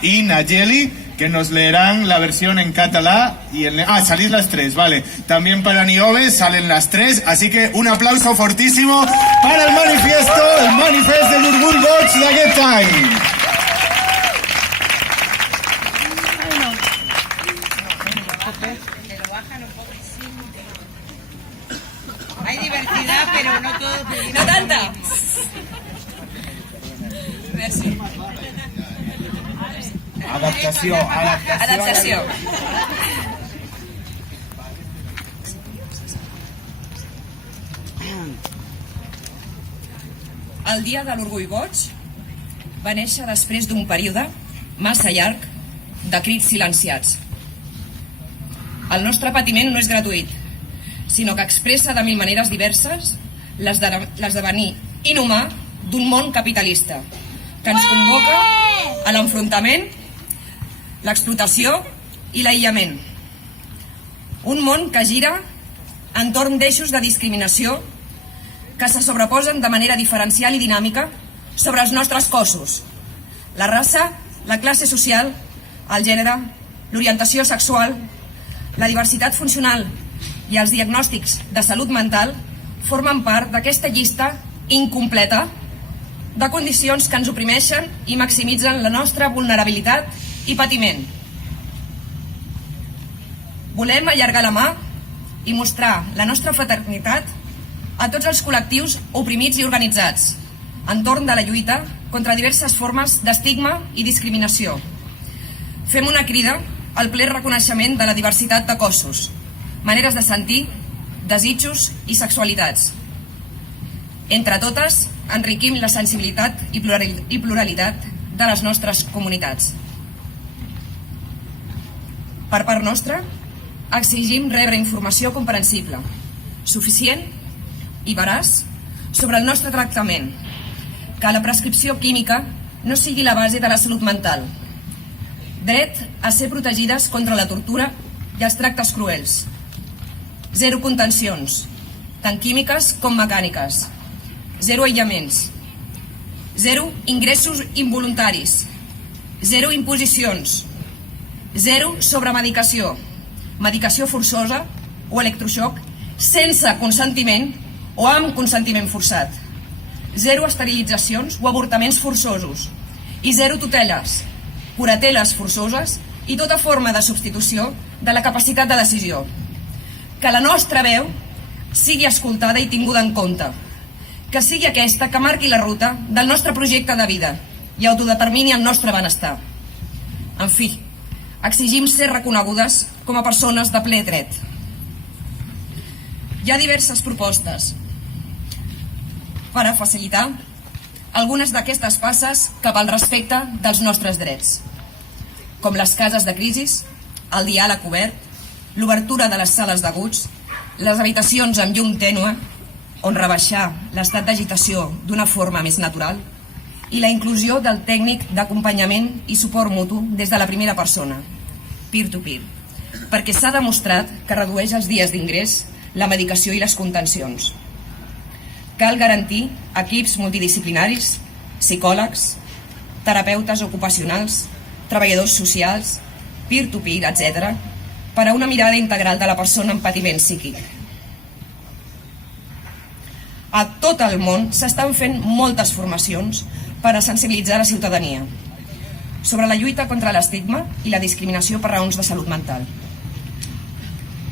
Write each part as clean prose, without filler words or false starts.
y Nayeli, que nos leerán la versión en catalá y en... salís las tres, vale. También para Niobe salen las tres, así que un aplauso fortísimo para el manifiesto de l'Orgull Goig d'aquest any. Hay diversidad, pero no todo... No tanta. Merci. Adaptació. El Dia de l'Orgull Goig va néixer després d'un període massa llarg de crits silenciats. El nostre patiment no és gratuït, sinó que expressa de mil maneres diverses l'esdevenir inhumà d'un món capitalista que ens convoca a l'enfrontament, l'explotació i l'aïllament. Un món que gira entorn d'eixos de discriminació que se sobreposen de manera diferencial i dinàmica sobre els nostres cossos: la raça, la classe social, el gènere, l'orientació sexual, la diversitat funcional i els diagnòstics de salut mental formen part d'aquesta llista incompleta de condicions que ens oprimeixen i maximitzen la nostra vulnerabilitat i patiment. Volem allargar la mà i mostrar la nostra fraternitat a tots els col·lectius oprimits i organitzats entorn de la lluita contra diverses formes d'estigma i discriminació. Fem una crida al ple reconeixement de la diversitat de cossos, maneres de sentir, desitjos i sexualitats. Entre totes, enriquim la sensibilitat i pluralitat de les nostres comunitats. Per part nostra, exigim rebre informació comprensible, suficient i veraç sobre el nostre tractament, que la prescripció química no sigui la base de la salut mental, dret a ser protegides contra la tortura i els tractes cruels, zero contencions, tant químiques com mecàniques, zero aïllaments, zero ingressos involuntaris, zero imposicions, zero sobremedicació, medicació forçosa o electroxoc sense consentiment o amb consentiment forçat, zero esterilitzacions o avortaments forçosos i zero tuteles, curateles forçoses i tota forma de substitució de la capacitat de decisió. Que la nostra veu sigui escoltada i tinguda en compte, que sigui aquesta que marqui la ruta del nostre projecte de vida i autodetermini el nostre benestar. En fi, exigim ser reconegudes com a persones de ple dret. Hi ha diverses propostes per a facilitar algunes d'aquestes passes cap al respecte dels nostres drets, com les cases de crisis, el diàleg obert, l'obertura de les sales d'aguts, les habitacions amb llum tènue, on rebaixar l'estat d'agitació d'una forma més natural, i la inclusió del tècnic d'acompanyament i suport mutu des de la primera persona, peer-to-peer, perquè s'ha demostrat que redueix els dies d'ingrés, la medicació i les contencions. Cal garantir equips multidisciplinaris, psicòlegs, terapeutes ocupacionals, treballadors socials, peer-to-peer, etc., per a una mirada integral de la persona amb patiment psíquic. A tot el món s'estan fent moltes formacions per a sensibilitzar la ciutadania sobre la lluita contra l'estigma i la discriminació per raons de salut mental.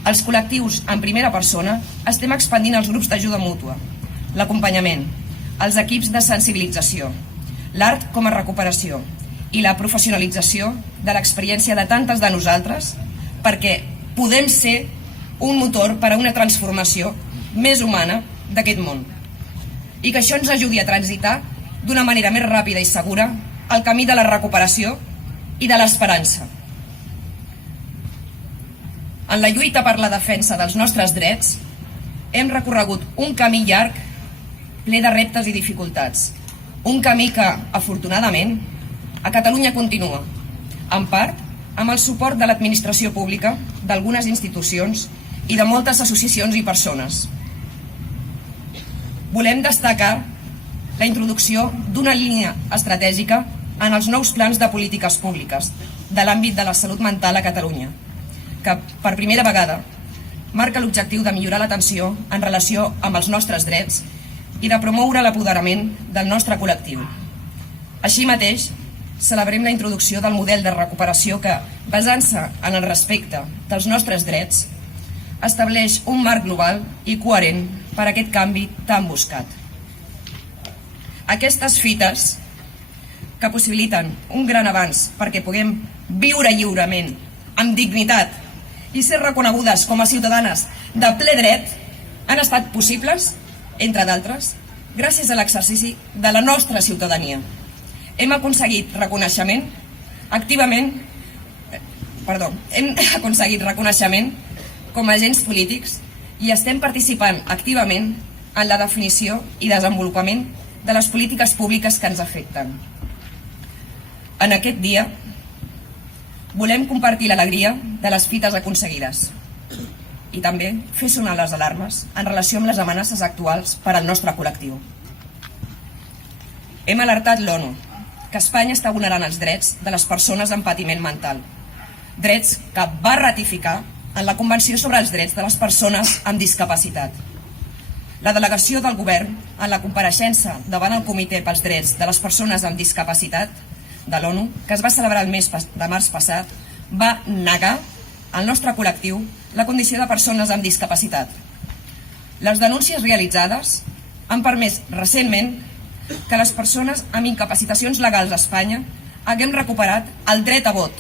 Els col·lectius en primera persona estem expandint els grups d'ajuda mútua, l'acompanyament, els equips de sensibilització, l'art com a recuperació i la professionalització de l'experiència de tantes de nosaltres perquè podem ser un motor per a una transformació més humana d'aquest món i que això ens ajudi a transitar d'una manera més ràpida i segura el camí de la recuperació i de l'esperança. En la lluita per la defensa dels nostres drets hem recorregut un camí llarg ple de reptes i dificultats, un camí que, afortunadament, a Catalunya continua, en part amb el suport de l'administració pública, d'algunes institucions i de moltes associacions i persones. Volem destacar la introducció d'una línia estratègica en els nous plans de polítiques públiques de l'àmbit de la salut mental a Catalunya, que per primera vegada marca l'objectiu de millorar l'atenció en relació amb els nostres drets i de promoure l'apoderament del nostre col·lectiu. Així mateix, celebrem la introducció del model de recuperació que, basant-se en el respecte dels nostres drets, estableix un marc global i coherent per a aquest canvi tan buscat. Aquestes fites, que possibiliten un gran avanç perquè puguem viure lliurement, amb dignitat i ser reconegudes com a ciutadanes de ple dret, han estat possibles, entre d'altres, gràcies a l'exercici de la nostra ciutadania. Hem aconseguit reconeixement com a agents polítics i estem participant activament en la definició i desenvolupament de les polítiques públiques que ens afecten. En aquest dia volem compartir l'alegria de les fites aconseguides i també fer sonar les alarmes en relació amb les amenaces actuals per al nostre col·lectiu. Hem alertat l'ONU que Espanya està vulnerant els drets de les persones amb patiment mental, drets que va ratificar en la Convenció sobre els drets de les persones amb discapacitat. La delegació del govern en la compareixença davant el Comitè pels Drets de les Persones amb Discapacitat de l'ONU, que es va celebrar el mes de març passat, va negar al nostre col·lectiu la condició de persones amb discapacitat. Les denúncies realitzades han permès recentment que les persones amb incapacitacions legals a Espanya haguem recuperat el dret a vot.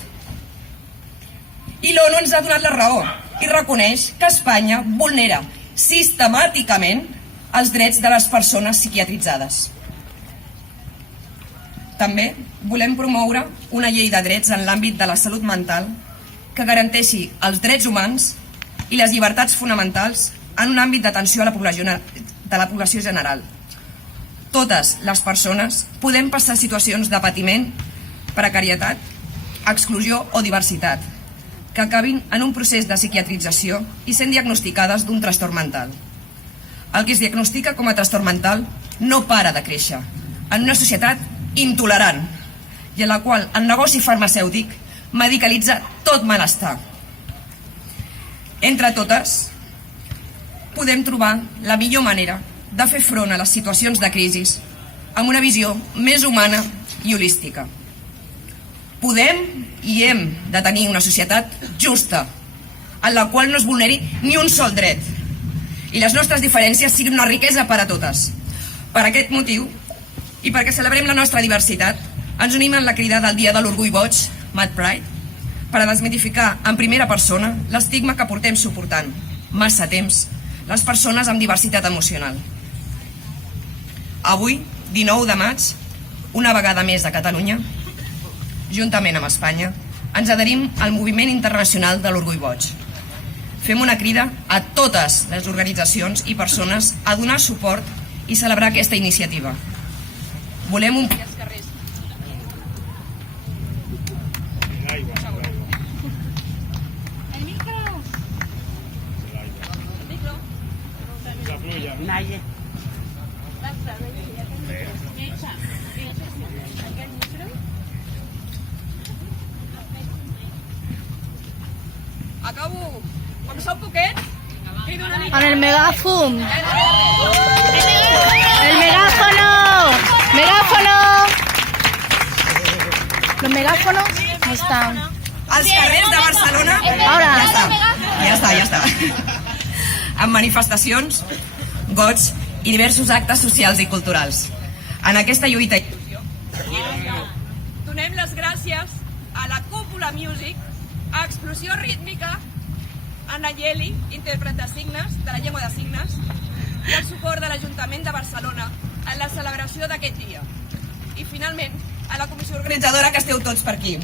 I l'ONU ens ha donat la raó i reconeix que Espanya vulnera sistemàticament els drets de les persones psiquiatritzades. També volem promoure una llei de drets en l'àmbit de la salut mental que garanteixi els drets humans i les llibertats fonamentals en un àmbit d'atenció a la població general. Totes les persones podem passar situacions de patiment, precarietat, exclusió o diversitat, que acabin en un procés de psiquiatrització i sent diagnosticades d'un trastorn mental. El que es diagnostica com a trastorn mental no para de créixer en una societat intolerant i en la qual el negoci farmacèutic medicalitza tot malestar. Entre totes, podem trobar la millor manera de fer front a les situacions de crisi amb una visió més humana i holística. Podem i hem de tenir una societat justa, en la qual no es vulneri ni un sol dret i les nostres diferències siguin una riquesa per a totes. Per aquest motiu, i perquè celebrem la nostra diversitat, ens unim en la crida del Dia de l'Orgull Boig, Mad Pride, per a desmitificar en primera persona l'estigma que portem suportant massa temps les persones amb diversitat emocional. Avui, 19 de maig, una vegada més a Catalunya, juntament amb Espanya, ens adherim al moviment internacional de l'Orgull Boig. Fem una crida a totes les organitzacions i persones a donar suport i celebrar aquesta iniciativa. Volem omplir els carrers. El micro. El micro. La pluja. Nadie. Acabo. Com sou poquets? Con el megáfono. El megáfono. Megáfono. Los megáfonos no están. Als carrers de Barcelona. Ahora. Ja està. Amb manifestacions, goig i diversos actes socials i culturals. En aquesta lluita i donem les gràcies a la Cúpula Music, a Explosió Rítmica, a Nayeli, intèrpret de signes, de la llengua de signes, i el suport de l'Ajuntament de Barcelona en la celebració d'aquest dia. I finalment, a la comissió organitzadora que esteu tots per aquí.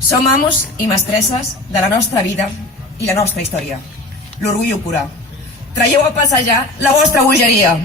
Som amos i mestresses de la nostra vida i la nostra història. L'orgull ho cura. Traieu a passejar la vostra bogeria.